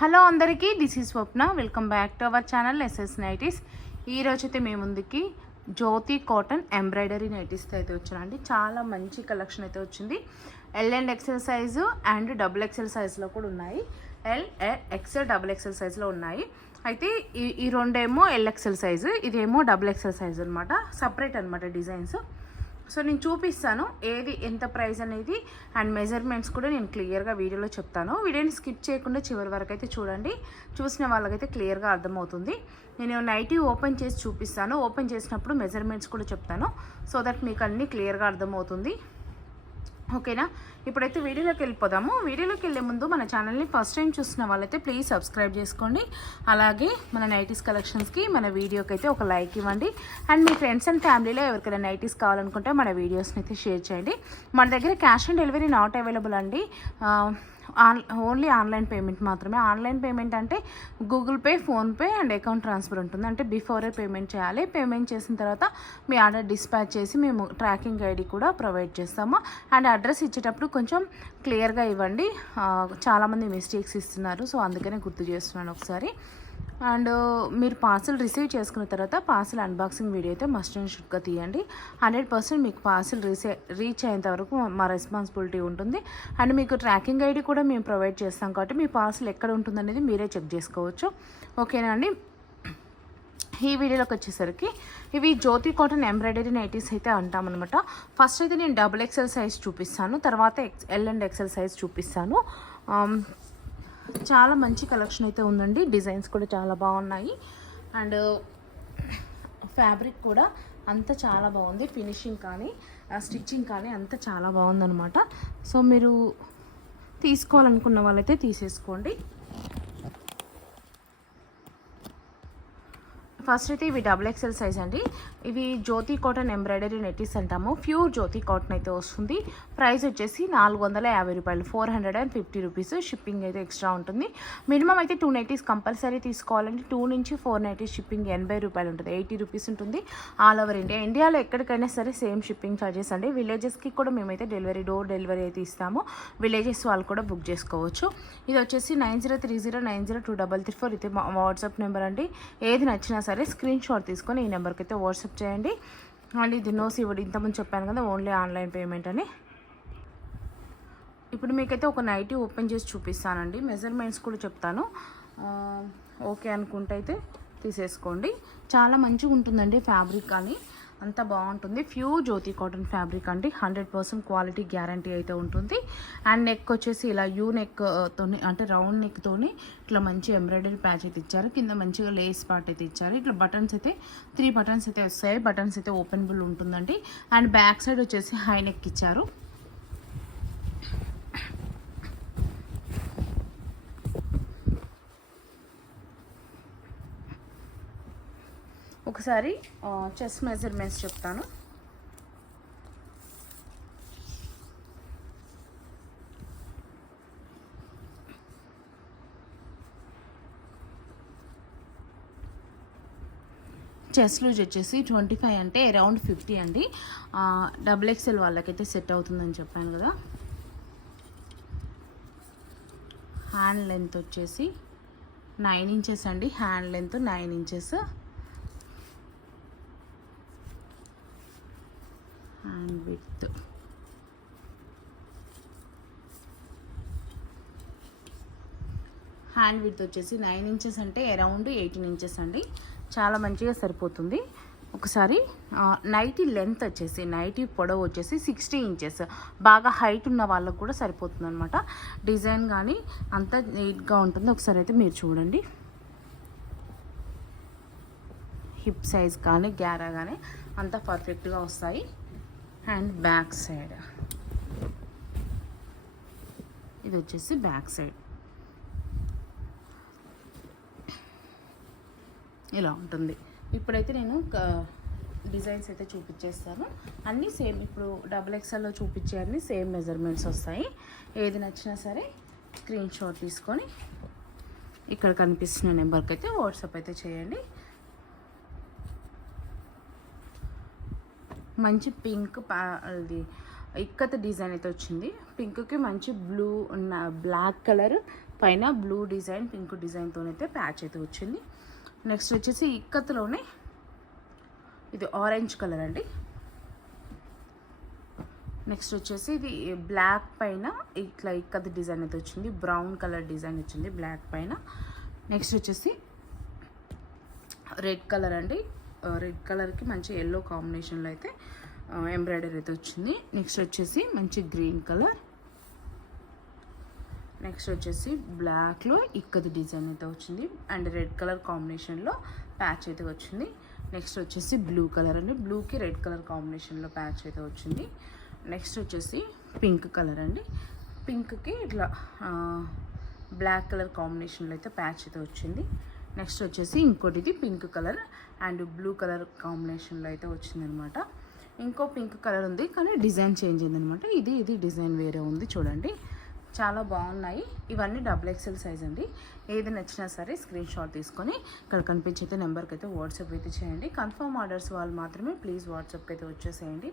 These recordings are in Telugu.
హలో అందరికీ, this is Swapna. Welcome back to our channel SS nighties. ఈరోజు అయితే మీ ముందుకి జ్యోతి కాటన్ ఎంబ్రాయిడరీ నైటీస్తో అయితే వచ్చానండి. చాలా మంచి కలెక్షన్ అయితే వచ్చింది. L and XL size and double XL సైజులో కూడా ఉన్నాయి. ఎల్ ఎక్సెల్ డబుల్ ఎక్సెల్ సైజులో ఉన్నాయి. అయితే ఈ రెండేమో ఎల్ ఎక్సెల్ సైజు, ఇదేమో డబుల్ ఎక్సెల్ సైజు అనమాట. సపరేట్ అనమాట డిజైన్స్. సో నేను చూపిస్తాను ఏది ఎంత ప్రైస్ అనేది అండ్ మెజర్మెంట్స్ కూడా నేను క్లియర్గా వీడియోలో చెప్తాను. వీడియోని స్కిప్ చేయకుండా చివరి వరకు అయితే చూడండి. చూసిన వాళ్ళకైతే క్లియర్గా అర్థమవుతుంది. నేను నైటీ ఓపెన్ చేసి చూపిస్తాను. ఓపెన్ చేసినప్పుడు మెజర్మెంట్స్ కూడా చెప్తాను, సో దట్ మీకు అన్నీ క్లియర్గా అర్థమవుతుంది. ఓకేనా? ఇప్పుడైతే వీడియోలోకి వెళ్ళిపోదాము. వీడియోలోకి వెళ్ళే ముందు మన ఛానల్ని ఫస్ట్ టైం చూసిన వాళ్ళైతే ప్లీజ్ సబ్స్క్రైబ్ చేసుకోండి. అలాగే మన నైటీస్ కలెక్షన్స్కి మన వీడియోకి అయితే ఒక లైక్ ఇవ్వండి. అండ్ మీ ఫ్రెండ్స్ అండ్ ఫ్యామిలీలో ఎవరికైనా నైటీస్ కావాలనుకుంటే మన వీడియోస్ని అయితే షేర్ చేయండి. మన దగ్గర cash on delivery not available అండి. ఓన్లీ ఆన్లైన్ పేమెంట్ మాత్రమే. ఆన్లైన్ పేమెంట్ అంటే Google pay, PhonePe and account transfer ఉంటుంది. అంటే బిఫోరే పేమెంట్ చేయాలి. పేమెంట్ చేసిన తర్వాత మీ ఆర్డర్ డిస్పాచ్ చేసి మేము ట్రాకింగ్ ఐడి కూడా ప్రొవైడ్ చేస్తాము. అండ్ అడ్రస్ ఇచ్చేటప్పుడు కొంచెం క్లియర్గా ఇవ్వండి. చాలామంది మిస్టేక్స్ ఇస్తున్నారు, సో అందుకనే గుర్తు చేస్తున్నాను ఒకసారి. అండ్ మీరు పార్సిల్ రిసీవ్ చేసుకున్న తర్వాత పార్సిల్ అన్బాక్సింగ్ వీడియో అయితే మస్ట్ అండ్ షుడ్గా తీయండి. 100% మీకు పార్సిల్ రీచ్ అయ్యేంత వరకు మా రెస్పాన్సిబిలిటీ ఉంటుంది. అండ్ మీకు ట్రాకింగ్ ఐడి కూడా మేము ప్రొవైడ్ చేస్తాం, కాబట్టి మీ పార్సిల్ ఎక్కడ ఉంటుందనేది మీరే చెక్ చేసుకోవచ్చు. ఓకేనా అండి? ఈ వీడియోలోకి వచ్చేసరికి ఇవి జ్యోతి కాటన్ ఎంబ్రాయిడరీ నైటీస్ అయితే అంటామన్నమాట. ఫస్ట్ అయితే నేను డబుల్ ఎక్సెల్ సైజ్ చూపిస్తాను, తర్వాత ఎల్ అండ్ ఎక్సెల్ సైజ్ చూపిస్తాను. చాలా మంచి కలెక్షన్ అయితే ఉందండి. డిజైన్స్ కూడా చాలా బాగున్నాయి. అండ్ ఫ్యాబ్రిక్ కూడా అంతా చాలా బాగుంది. ఫినిషింగ్ కానీ స్టిచ్చింగ్ కానీ అంతా చాలా బాగుందన్నమాట. సో మీరు తీసుకోవాలనుకున్న వాళ్ళైతే తీసేసుకోండి. ఫస్ట్ అయితే ఇవి డబుల్ ఎక్సెల్ సైజ్ అండి. ఇవి జ్యోతి కాటన్ ఎంబ్రాయిడరీ నెటీస్ అంటాము. ప్యూర్ జ్యోతి కాటన్ అయితే వస్తుంది. ప్రైస్ వచ్చేసి 450 రూపాయలు, 450 రూపీస్. షిప్పింగ్ అయితే ఎక్స్ట్రా ఉంటుంది. మినిమం అయితే 2 నైటీస్ కంపల్సరీ తీసుకోవాలంటే 2 నుంచి 4 నైటీస్ షిప్పింగ్ 80 రూపాయలు ఉంటుంది. 80 రూపీస్ ఉంటుంది ఆల్ ఓవర్ ఇండియా. ఇండియాలో ఎక్కడికైనా సరే సేమ్ షిప్పింగ్ ఛార్జెస్ అండి. విలేజెస్కి కూడా మేమైతే డోర్ డెలివరీ అయితే ఇస్తాము. విలేజెస్ వాళ్ళు కూడా బుక్ చేసుకోవచ్చు. ఇది వచ్చేసి 9030902334 ఇది మా వాట్సాప్ నెంబర్ అండి. ఏది నచ్చినా సరే స్క్రీన్ షాట్ తీసుకొని ఈ నెంబర్కి అయితే వాట్సాప్ చేయండి. అండ్ ఇది నో సివడి, ఇంతకుముందు చెప్పాను కదా ఓన్లీ ఆన్లైన్ పేమెంట్ అని. ఇప్పుడు మీకైతే ఒక నైటీ ఓపెన్ చేసి చూపిస్తానండి. మెజర్మెంట్స్ కూడా చెప్తాను. ఓకే అనుకుంటే అయితే తీసేసుకోండి. చాలా మంచిగా ఉంటుందండి ఫ్యాబ్రిక్ కానీ అంత బాగుంటుంది. ప్యూర్ జ్యోతి కాటన్ ఫ్యాబ్రిక్ అండి. 100% క్వాలిటీ గ్యారంటీ అయితే ఉంటుంది. అండ్ నెక్ వచ్చేసి ఇలా యూ నెక్తోని అంటే రౌండ్ నెక్తోని ఇట్లా మంచి ఎంబ్రాయిడరీ ప్యాచ్ అయితే ఇచ్చారు. కింద మంచిగా లేస్ పార్ట్ అయితే ఇచ్చారు. ఇట్లా బటన్స్ అయితే 3 బటన్స్ అయితే వస్తాయి. బటన్స్ అయితే ఓపెనబుల్ ఉంటుందండి. అండ్ బ్యాక్ సైడ్ వచ్చేసి హై నెక్ ఇచ్చారు. ఒకసారి చెస్ట్ మెజర్మెంట్స్ చెప్తాను. చెస్ట్ లూజ్ వచ్చేసి 25 అంటే అరౌండ్ 50 అండి. డబుల్ ఎక్స్ఎల్ వాళ్ళకైతే సెట్ అవుతుందని చెప్పాను కదా. హ్యాండ్ లెంత్ వచ్చేసి 9 ఇంచెస్ అండి. Hand length 9 inches. Hand width వచ్చేసి 9 ఇంచెస్ అంటే అరౌండ్ 18 ఇంచెస్ అండి. చాలా మంచిగా సరిపోతుంది. ఒకసారి నైటీ లెంత్ వచ్చేసి నైటీ పొడవు వచ్చేసి 60 ఇంచెస్. బాగా హైట్ ఉన్న వాళ్ళకు కూడా సరిపోతుంది అనమాట. డిజైన్ కానీ అంతా నీట్గా ఉంటుంది. ఒకసారి అయితే మీరు చూడండి. హిప్ సైజ్ కానీ గ్యారా కానీ అంతా పర్ఫెక్ట్గా వస్తాయి. అండ్ బ్యాక్ సైడ్ ఇది వచ్చేసి బ్యాక్ సైడ్ ఇలా ఉంటుంది. ఇప్పుడైతే నేను డిజైన్స్ అయితే చూపించేస్తాను. అన్నీ సేమ్. ఇప్పుడు డబుల్ ఎక్స్ఎల్లో చూపించే అన్నీ సేమ్ మెజర్మెంట్స్ వస్తాయి. ఏది నచ్చినా సరే స్క్రీన్ షాట్ తీసుకొని ఇక్కడ కనిపిస్తున్న నెంబర్కి అయితే వాట్సాప్ అయితే చేయండి. మంచి పింక్ ఇక్కత్ డిజైన్ అయితే వచ్చింది. పింక్కి మంచి బ్లూ బ్లాక్ కలర్ పైన బ్లూ డిజైన్ పింక్ డిజైన్తోనైతే ప్యాచ్ అయితే వచ్చింది. నెక్స్ట్ వచ్చేసి ఇక్కత్లోనే ఇది ఆరెంజ్ కలర్ అండి. నెక్స్ట్ వచ్చేసి ఇది బ్లాక్ పైన ఇట్లా ఇక్కత్ డిజైన్ అయితే వచ్చింది. బ్రౌన్ కలర్ డిజైన్ వచ్చింది బ్లాక్ పైన. నెక్స్ట్ వచ్చేసి రెడ్ కలర్ అండి. రెడ్ కలర్కి మంచి ఎల్లో కాంబినేషన్లో అయితే ఎంబ్రాయిడరీ అయితే వచ్చింది. నెక్స్ట్ వచ్చేసి మంచి గ్రీన్ కలర్. నెక్స్ట్ వచ్చేసి బ్లాక్లో ఇక్కత్ డిజైన్ అయితే వచ్చింది అండ్ రెడ్ కలర్ కాంబినేషన్లో ప్యాచ్ అయితే వచ్చింది. నెక్స్ట్ వచ్చేసి బ్లూ కలర్ అండి. బ్లూకి రెడ్ కలర్ కాంబినేషన్లో ప్యాచ్ అయితే వచ్చింది. నెక్స్ట్ వచ్చేసి పింక్ కలర్ అండి. పింక్కి ఇట్లా బ్లాక్ కలర్ కాంబినేషన్లో అయితే ప్యాచ్ అయితే వచ్చింది. నెక్స్ట్ వచ్చేసి ఇంకోటిది pink colour and blue colour కాంబినేషన్లో అయితే వచ్చిందనమాట. ఇంకో పింక్ కలర్ ఉంది కానీ డిజైన్ చేంజ్ అయిందనమాట. ఇది డిజైన్ వేరే ఉంది చూడండి. చాలా బాగున్నాయి. ఇవన్నీ XXL సైజ్ అండి. ఏది నచ్చినా సరే స్క్రీన్ షాట్ తీసుకొని ఇక్కడ కనిపించే నెంబర్కి అయితే వాట్సాప్ అయితే చేయండి. కన్ఫర్మ్ ఆర్డర్స్ వాళ్ళు మాత్రమే ప్లీజ్ వాట్సాప్కి అయితే వచ్చేసేయండి.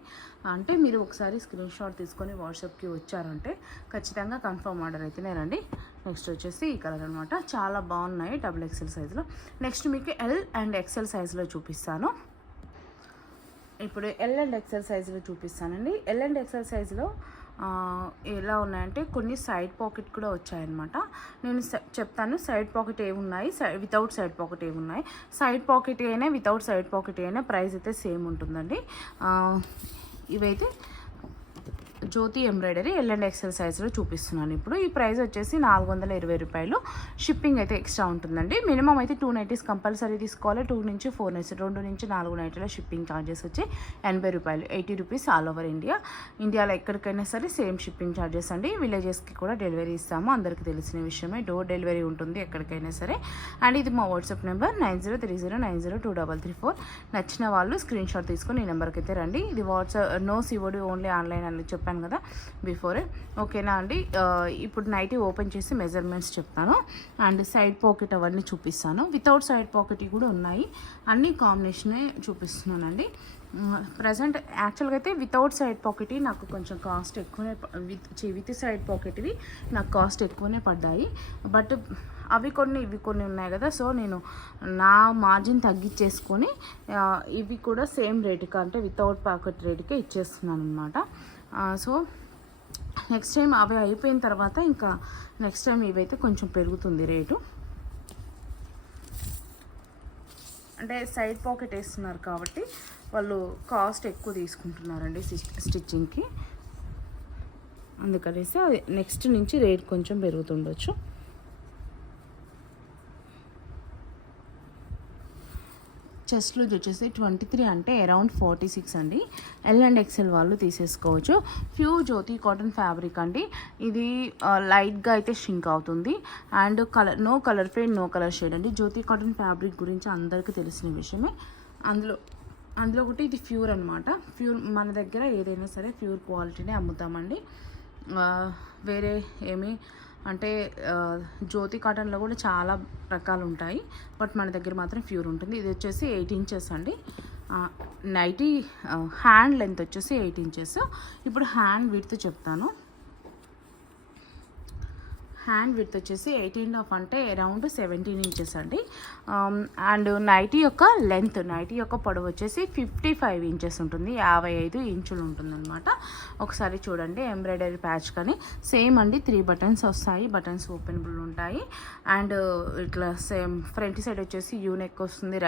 అంటే మీరు ఒకసారి స్క్రీన్ షాట్ తీసుకొని వాట్సాప్కి వచ్చారంటే ఖచ్చితంగా కన్ఫర్మ్ ఆర్డర్ అయితేనే రండి. నెక్స్ట్ వచ్చేసి ఈ కలర్ అనమాట. చాలా బాగున్నాయి XXL సైజులో. నెక్స్ట్ మీకు L అండ్ XL సైజులో చూపిస్తాను. ఇప్పుడు L అండ్ XL సైజులో చూపిస్తానండి. L అండ్ XL సైజులో ఎలా ఉన్నాయంటే కొన్ని సైడ్ పాకెట్ కూడా వచ్చాయన్నమాట. నేను చెప్తాను సైడ్ పాకెట్ ఏమున్నాయి, వితౌట్ సైడ్ పాకెట్ ఏమున్నాయి. సైడ్ పాకెట్ అయినా వితౌట్ సైడ్ పాకెట్ అయినా ప్రైస్ అయితే సేమ్ ఉంటుందండి. ఇవైతే జ్యోతి ఎంబ్రాయిడరీ L అండ్ XL సైజులో చూపిస్తున్నాను. ఇప్పుడు ఈ ప్రైస్ వచ్చేసి 420 రూపాయలు. షిప్పింగ్ అయితే ఎక్స్ట్రా ఉంటుందండి. మినిమం అయితే 2 నైటీస్ కంపల్సరీ తీసుకోవాలి. 2 నుంచి 4 నైట్స్ 2 నుంచి 4 నైట్ల షిప్పింగ్ ఛార్జెస్ వచ్చి 80 రూపాయలు. 80 రూపీస్ ఆల్ ఓవర్ ఇండియాలో ఎక్కడికైనా సరే సేమ్ షిప్పింగ్ ఛార్జెస్ అండి. విలేజెస్కి కూడా డెలివరీ ఇస్తాము. అందరికీ తెలిసిన విషయమే. డోర్ డెలివరీ ఉంటుంది ఎక్కడికైనా సరే. అండ్ ఇది మా వాట్సాప్ నెంబర్ 9030902334. నచ్చిన వాళ్ళు స్క్రీన్ షాట్ తీసుకొని ఈ నెంబర్కి అయితే రండి. ఇది WhatsApp no COD only online అని చెప్పాను కదా బిఫోరే. ఓకేనా అండి. ఇప్పుడు నైటీ ఓపెన్ చేసి మెజర్మెంట్స్ చెప్తాను అండ్ సైడ్ పాకెట్ అవన్నీ చూపిస్తాను. వితౌట్ సైడ్ పాకెట్ కూడా ఉన్నాయి. అన్ని కాంబినేషనే చూపిస్తున్నానండి. ప్రజెంట్ యాక్చువల్గా అయితే వితౌట్ సైడ్ పాకెట్ నాకు కొంచెం కాస్ట్ ఎక్కువనే, విత్ సైడ్ పాకెట్వి నాకు కాస్ట్ ఎక్కువనే పడ్డాయి. బట్ అవి కొన్ని ఇవి కొన్ని ఉన్నాయి కదా, సో నేను నా మార్జిన్ తగ్గించేసుకొని ఇవి కూడా సేమ్ రేటుకి అంటే వితౌట్ పాకెట్ రేటుకే ఇచ్చేస్తున్నాను అనమాట. సో నెక్స్ట్ టైం అవి అయిపోయిన తర్వాత ఇంకా నెక్స్ట్ టైం ఇవైతే కొంచెం పెరుగుతుంది రేటు. అంటే సైడ్ పాకెట్ వేస్తున్నారు కాబట్టి వాళ్ళు కాస్ట్ ఎక్కువ తీసుకుంటున్నారండి స్టిచ్చింగ్కి. అందుకనేసి అది నెక్స్ట్ నుంచి రేట్ కొంచెం పెరుగుతుండొచ్చు. చెస్ట్ లూజ్ వచ్చేసి 23 అంటే అరౌండ్ 46 అండి. L అండ్ XL వాళ్ళు తీసేసుకోవచ్చు. ప్యూర్ జ్యోతి కాటన్ ఫ్యాబ్రిక్ అండి. ఇది లైట్గా అయితే షింక్ అవుతుంది and no colour fade no colour shade అండి. జ్యోతి కాటన్ ఫ్యాబ్రిక్ గురించి అందరికీ తెలిసిన విషయమే. అందులో ఒకటి ఇది ప్యూర్ అనమాట. ప్యూర్ మన దగ్గర ఏదైనా సరే ప్యూర్ క్వాలిటీనే అమ్ముతామండి. వేరే ఏమీ అంటే జ్యోతి కాటన్లో కూడా చాలా రకాలు ఉంటాయి, బట్ మన దగ్గర మాత్రం ప్యూర్ ఉంటుంది. ఇది వచ్చేసి 8 ఇంచెస్ అండి. నైటీ హ్యాండ్ లెంత్ వచ్చేసి 8 ఇంచెస్. ఇప్పుడు హ్యాండ్ విడ్త్ చెప్తాను. హ్యాండ్ విడ్త్ వచ్చేసి 18.5 అంటే అరౌండ్ 17 ఇంచెస్ అండి. అండ్ నైటీ యొక్క లెంత్, నైటీ యొక్క పొడవు వచ్చేసి 55 ఇంచెస్ ఉంటుంది. 55 ఇంచులు ఉంటుందన్నమాట. ఒకసారి చూడండి ఎంబ్రాయిడరీ ప్యాచ్ కానీ సేమ్ అండి. 3 బటన్స్ వస్తాయి. బటన్స్ ఓపెనబుల్ ఉంటాయి. అండ్ ఇట్లా సేమ్ ఫ్రంట్ సైడ్ వచ్చేసి యూ నెక్ వస్తుంది,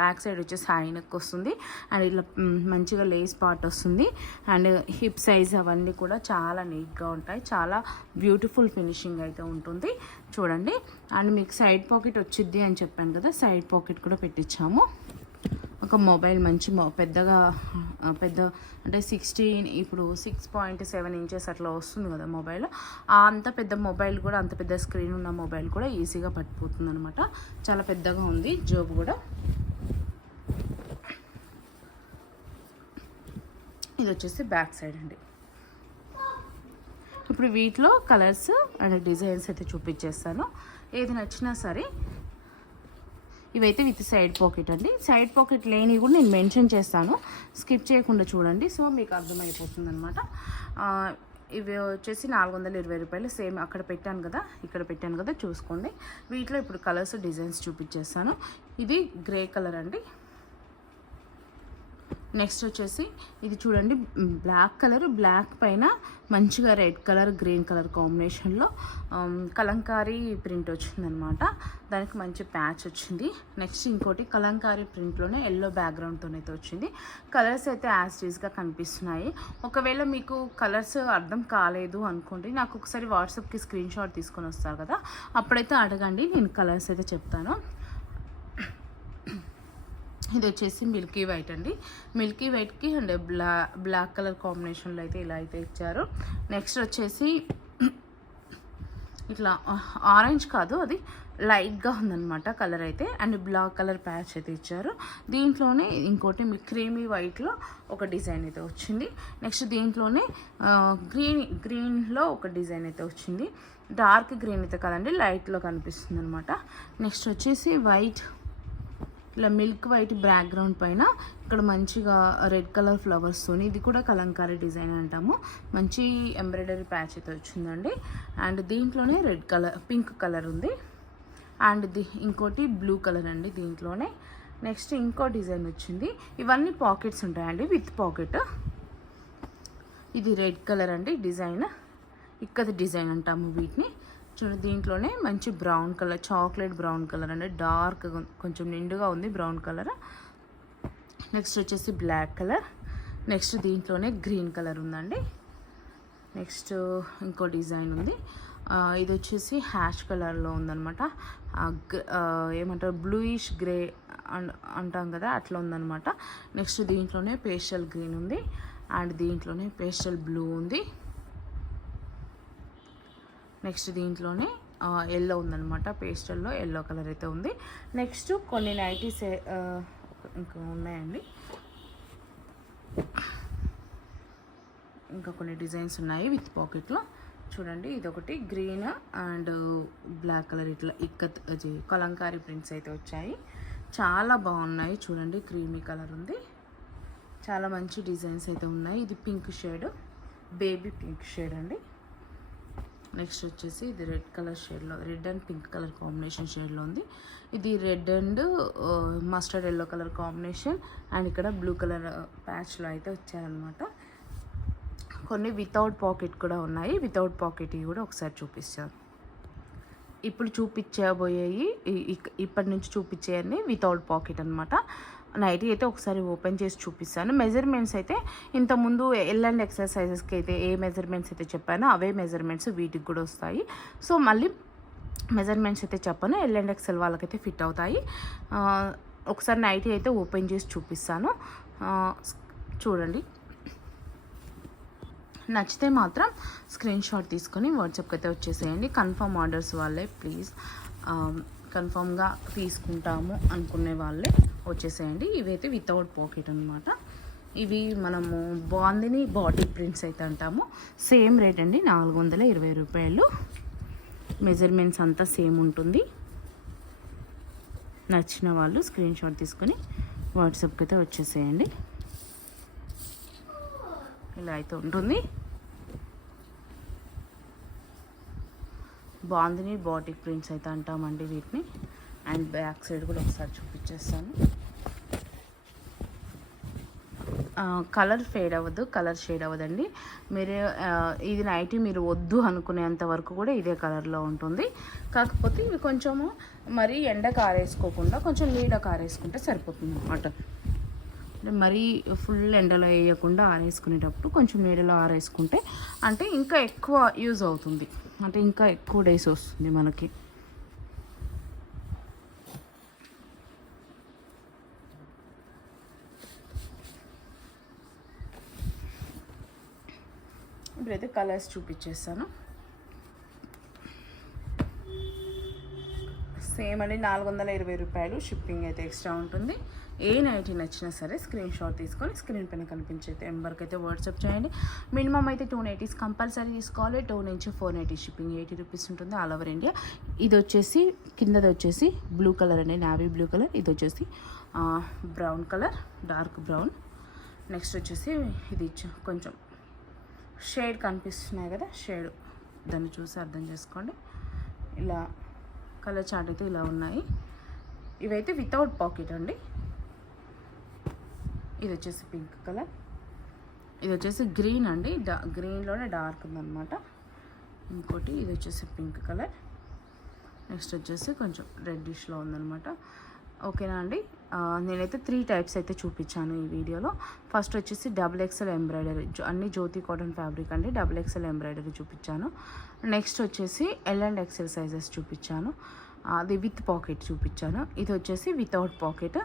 బ్యాక్ సైడ్ వచ్చేసి హై నెక్ వస్తుంది అండ్ ఇట్లా మంచిగా లేస్ పార్ట్ వస్తుంది. అండ్ హిప్ సైజ్ అవన్నీ కూడా చాలా నీట్గా ఉంటాయి. చాలా బ్యూటిఫుల్ ఫినిషింగ్ అయితే ఉంటుంది చూడండి. అండ్ మీకు సైడ్ పాకెట్ వచ్చిద్ది అని చెప్పాను కదా, సైడ్ పాకెట్ కూడా పెట్టించాము. ఒక మొబైల్ మంచి పెద్దగా పెద్ద అంటే 16 ఇప్పుడు 6.7 ఇంచెస్ అట్లా వస్తుంది కదా మొబైల్. అంత పెద్ద మొబైల్ కూడా, అంత పెద్ద స్క్రీన్ ఉన్న మొబైల్ కూడా ఈజీగా పట్టిపోతుంది అనమాట. చాలా పెద్దగా ఉంది జోబు కూడా. ఇది వచ్చేసి బ్యాక్ సైడ్ అండి. ఇప్పుడు వీటిలో కలర్స్ అండ్ డిజైన్స్ అయితే చూపించేస్తాను. ఏది నచ్చినా సరే ఇవైతే విత్ సైడ్ పాకెట్ అండి. సైడ్ పాకెట్ లేని కూడా నేను మెన్షన్ చేస్తాను, స్కిప్ చేయకుండా చూడండి. సో మీకు అర్థమైపోతుంది అనమాట. ఇవి వచ్చేసి 420 రూపాయలు. సేమ్ అక్కడ పెట్టాను కదా, ఇక్కడ పెట్టాను కదా, చూసుకోండి. వీటిలో ఇప్పుడు కలర్స్ డిజైన్స్ చూపించేస్తాను. ఇది గ్రే కలర్ అండి. నెక్స్ట్ వచ్చేసి ఇది చూడండి, బ్లాక్ కలర్, బ్లాక్ పైన మంచిగా రెడ్ కలర్, గ్రీన్ కలర్ కాంబినేషన్లో కలంకారీ ప్రింట్ వచ్చిందనమాట. దానికి మంచి ప్యాచ్ వచ్చింది. నెక్స్ట్ ఇంకోటి కలంకారీ ప్రింట్లోనే ఎల్లో బ్యాక్గ్రౌండ్తోనైతే వచ్చింది. కలర్స్ అయితే యాజ్ టీజ్గా కనిపిస్తున్నాయి. ఒకవేళ మీకు కలర్స్ అర్థం కాలేదు అనుకోండి, నాకు ఒకసారి వాట్సాప్కి స్క్రీన్ షాట్ తీసుకొని వస్తారు కదా, అప్పుడైతే అడగండి, నేను కలర్స్ అయితే చెప్తాను. ఇది వచ్చేసి మిల్కీ వైట్ అండి. మిల్కీ వైట్కి అండ్ బ్లాక్ కలర్ కాంబినేషన్లో అయితే ఇలా అయితే ఇచ్చారు. నెక్స్ట్ వచ్చేసి ఇట్లా ఆరెంజ్ కాదు, అది లైట్గా ఉందన్నమాట కలర్ అయితే, అండ్ బ్లాక్ కలర్ ప్యాచ్ అయితే ఇచ్చారు. దీంట్లోనే ఇంకోటి మీ క్రీమీ వైట్లో ఒక డిజైన్ అయితే వచ్చింది. నెక్స్ట్ దీంట్లోనే గ్రీన్లో ఒక డిజైన్ అయితే వచ్చింది. డార్క్ గ్రీన్ అయితే కదండి, లైట్లో కనిపిస్తుంది అనమాట. నెక్స్ట్ వచ్చేసి వైట్, ఇలా మిల్క్ వైట్ బ్యాక్గ్రౌండ్ పైన ఇక్కడ మంచిగా రెడ్ కలర్ ఫ్లవర్స్తో, ఇది కూడా కలంకారీ డిజైన్ అంటాము. మంచి ఎంబ్రాయిడరీ ప్యాచ్ అయితే వచ్చిందండి. అండ్ దీంట్లోనే రెడ్ కలర్, పింక్ కలర్ ఉంది. అండ్ ఇంకోటి బ్లూ కలర్ అండి దీంట్లోనే. నెక్స్ట్ ఇంకో డిజైన్ వచ్చింది. ఇవన్నీ పాకెట్స్ ఉంటాయండి, విత్ పాకెట్. ఇది రెడ్ కలర్ అండి డిజైన్, ఇక్కది డిజైన్ అంటాము వీటిని. చూడండి, దీంట్లోనే మంచి brown colour, chocolate brown colour అండి, డార్క్ కొంచెం నిండుగా ఉంది బ్రౌన్ కలర్. నెక్స్ట్ వచ్చేసి బ్లాక్ కలర్. నెక్స్ట్ దీంట్లోనే గ్రీన్ కలర్ ఉందండి. నెక్స్ట్ ఇంకో డిజైన్ ఉంది. ఇది వచ్చేసి హ్యాష్ కలర్లో ఉందన్నమాట. ఏమంటారు, బ్లూయిష్ గ్రే అంటాం కదా, అట్లా ఉందన్నమాట. నెక్స్ట్ దీంట్లోనే పేస్టల్ గ్రీన్ ఉంది. అండ్ దీంట్లోనే పేస్టల్ బ్లూ ఉంది. నెక్స్ట్ దీంట్లోనే ఎల్లో ఉందన్నమాట, పేస్టల్లో ఎల్లో కలర్ అయితే ఉంది. నెక్స్ట్ కొన్ని నైటీస్ ఇంకా ఉన్నాయండి, ఇంకా కొన్ని డిజైన్స్ ఉన్నాయి విత్ పాకెట్లో. చూడండి, ఇదొకటి గ్రీన్ అండ్ బ్లాక్ కలర్, ఇట్లా కలంకారీ ప్రింట్స్ అయితే వచ్చాయి. చాలా బాగున్నాయి. చూడండి, క్రీమీ కలర్ ఉంది, చాలా మంచి డిజైన్స్ అయితే ఉన్నాయి. ఇది pink shade, baby pink shade అండి. నెక్స్ట్ వచ్చేసి ఇది రెడ్ కలర్ షేడ్లో, red and pink colour combination షేడ్లో ఉంది. ఇది red and mustard yellow colour combination, and ఇక్కడ బ్లూ కలర్ ప్యాచ్లో అయితే వచ్చారనమాట. కొన్ని వితౌట్ పాకెట్ కూడా ఉన్నాయి. వితౌట్ పాకెట్ ఇవి కూడా ఒకసారి చూపిస్తాను. ఇప్పుడు చూపించబోయేవి, ఇప్పటి నుంచి చూపించేవన్నీ వితౌట్ పాకెట్ అనమాట. నైటీ అయితే ఒకసారి ఓపెన్ చేసి చూపిస్తాను. మెజర్మెంట్స్ అయితే ఇంతకుముందు ఎల్ అండ్ ఎక్సర్సైజెస్కి అయితే ఏ మెజర్మెంట్స్ అయితే చెప్పానో అవే మెజర్మెంట్స్ వీటికి కూడా వస్తాయి. సో మళ్ళీ మెజర్మెంట్స్ అయితే చెప్పాను, ఎల్ అండ్ ఎక్సెల్ వాళ్ళకైతే ఫిట్ అవుతాయి. ఒకసారి నైటీ అయితే ఓపెన్ చేసి చూపిస్తాను, చూడండి. నచ్చితే మాత్రం స్క్రీన్ షాట్ తీసుకొని వాట్సాప్కి అయితే వచ్చేసేయండి. కన్ఫర్మ్ ఆర్డర్స్ వాళ్ళే ప్లీజ్, కన్ఫర్మ్గా తీసుకుంటాము అనుకునే వాళ్ళే వచ్చేసేయండి. ఇవైతే వితౌట్ పాకెట్ అనమాట. ఇవి మనము బాందిని బాడీ ప్రింట్స్ అయితే అంటాము. సేమ్ రేట్ అండి, 420 రూపాయలు. మెజర్మెంట్స్ అంతా సేమ్ ఉంటుంది. నచ్చిన వాళ్ళు స్క్రీన్ షాట్ తీసుకొని వాట్సాప్కి అయితే వచ్చేసేయండి. ఇలా అయితే ఉంటుంది. బాందిని బాడీ ప్రింట్స్ అయితే అంటామండి వీటిని. అండ్ బ్యాక్ సైడ్ కూడా ఒకసారి చూపించేస్తాను. కలర్ ఫేడ్ అవ్వదు, కలర్ షేడ్ అవ్వదండి. మీరు ఇది నైటీ మీరు వద్దు అనుకునేంత వరకు కూడా ఇదే కలర్లో ఉంటుంది. కాకపోతే ఇవి కొంచెము మరీ ఎండకు ఆరేసుకోకుండా కొంచెం నీడకు ఆరేసుకుంటే సరిపోతుంది అన్నమాట. మరీ ఫుల్ ఎండలో వేయకుండా ఆరేసుకునేటప్పుడు కొంచెం నీడలో ఆరేసుకుంటే అంటే ఇంకా ఎక్కువ యూజ్ అవుతుంది, అంటే ఇంకా ఎక్కువ డేస్ వస్తుంది మనకి. ఇప్పుడైతే కలర్స్ చూపించేస్తాను. సేమ్ అండి, 420 రూపాయలు. షిప్పింగ్ అయితే ఎక్స్ట్రా ఉంటుంది. ఏ నైటీ నచ్చినా సరే స్క్రీన్ షాట్ తీసుకొని స్క్రీన్ పైన కనిపించే నెంబర్కి అయితే వాట్సాప్ చేయండి. మినిమం అయితే 2 నైటీస్ కంపల్సరీ తీసుకోవాలి. 2 నుంచి 4 నైటీస్ షిప్పింగ్ 80 రూపీస్ ఉంటుంది ఆల్ ఓవర్ ఇండియా. ఇది వచ్చేసి కిందది వచ్చేసి బ్లూ కలర్ అండి, నావీ బ్లూ కలర్. ఇది వచ్చేసి brown colour, dark brown. Next వచ్చేసి ఇది కొంచెం షేడ్ కనిపిస్తున్నాయి కదా, షేడ్ దాన్ని చూసి అర్థం చేసుకోండి. ఇలా కలర్ చార్ట్ అయితే ఇలా ఉన్నాయి. ఇవైతే వితౌట్ పాకెట్ అండి. ఇది వచ్చేసి పింక్ కలర్, ఇది వచ్చేసి గ్రీన్ అండి, గ్రీన్లోనే డార్క్ ఉందన్నమాట. ఇంకోటి ఇది వచ్చేసి పింక్ కలర్, నెక్స్ట్ వచ్చేసి కొంచెం రెడ్డిష్లో ఉందన్నమాట. ఓకేనా అండి. నేనైతే 3 టైప్స్ అయితే చూపించాను ఈ వీడియోలో. ఫస్ట్ వచ్చేసి XXL ఎంబ్రాయిడరీ, అన్ని జ్యోతి కాటన్ ఫ్యాబ్రిక్ అండి. XXL ఎంబ్రాయిడరీ చూపించాను. నెక్స్ట్ వచ్చేసి L&XL సైజెస్ చూపించాను. అది విత్ పాకెట్ చూపించాను. ఇది వచ్చేసి వితౌట్ పాకెట్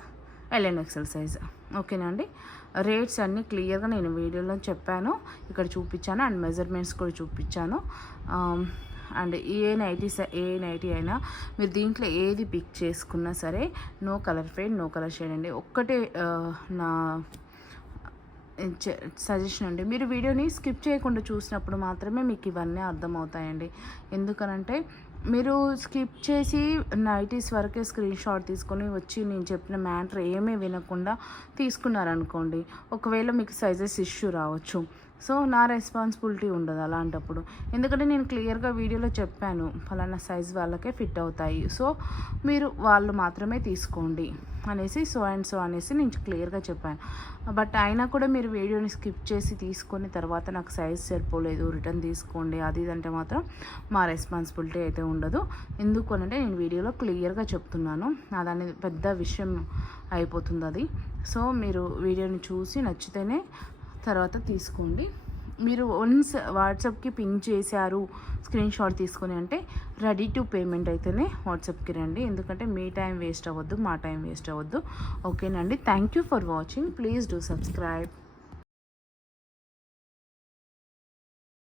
L&XL సైజ్. ఓకేనా అండి. రేట్స్ అన్నీ క్లియర్గా నేను వీడియోలో చెప్పాను, ఇక్కడ చూపించాను, అండ్ మెజర్మెంట్స్ కూడా చూపించాను. అండ్ ఏ నైటీ అయినా మీరు దీంట్లో ఏది పిక్ చేసుకున్నా సరే no colour fade, no colour shade అండి. ఒక్కటే నా సజెషన్ అండి, మీరు వీడియోని స్కిప్ చేయకుండా చూసినప్పుడు మాత్రమే మీకు ఇవన్నీ అర్థమవుతాయండి. ఎందుకనంటే మీరు స్కిప్ చేసి నైటీస్ వరకే స్క్రీన్ షాట్ తీసుకొని వచ్చి నేను చెప్పిన మ్యాటర్ ఏమీ వినకుండా తీసుకున్నారనుకోండి, ఒకవేళ మీకు సైజెస్ ఇష్యూ రావచ్చు. సో నా రెస్పాన్సిబిలిటీ ఉండదు అలాంటప్పుడు. ఎందుకంటే నేను క్లియర్గా వీడియోలో చెప్పాను ఫలానా సైజ్ వాళ్ళకే ఫిట్ అవుతాయి, సో మీరు వాళ్ళు మాత్రమే తీసుకోండి అనేసి సో అండ్ సో అనేసి నేను క్లియర్గా చెప్పాను. బట్ అయినా కూడా మీరు వీడియోని స్కిప్ చేసి తీసుకొని తర్వాత నాకు సైజ్ సరిపోలేదు రిటర్న్ తీసుకోండి అది ఇదంటే మాత్రం మా రెస్పాన్సిబిలిటీ అయితే ఉండదు. ఎందుకు అనంటే నేను వీడియోలో క్లియర్గా చెప్తున్నాను, అదని పెద్ద విషయం అయిపోతుంది అది. సో మీరు వీడియోని చూసి నచ్చితేనే తర్వాత తీసుకోండి. మీరు వన్స్ వాట్సాప్కి పింక్ చేశారు స్క్రీన్ షాట్ తీసుకొని అంటే రెడీ టు పేమెంట్ అయితేనే వాట్సాప్కి రండి. ఎందుకంటే మీ టైం వేస్ట్ అవ్వద్దు, మా టైం వేస్ట్ అవ్వద్దు. ఓకేనండి. Thank you for watching. Please do subscribe.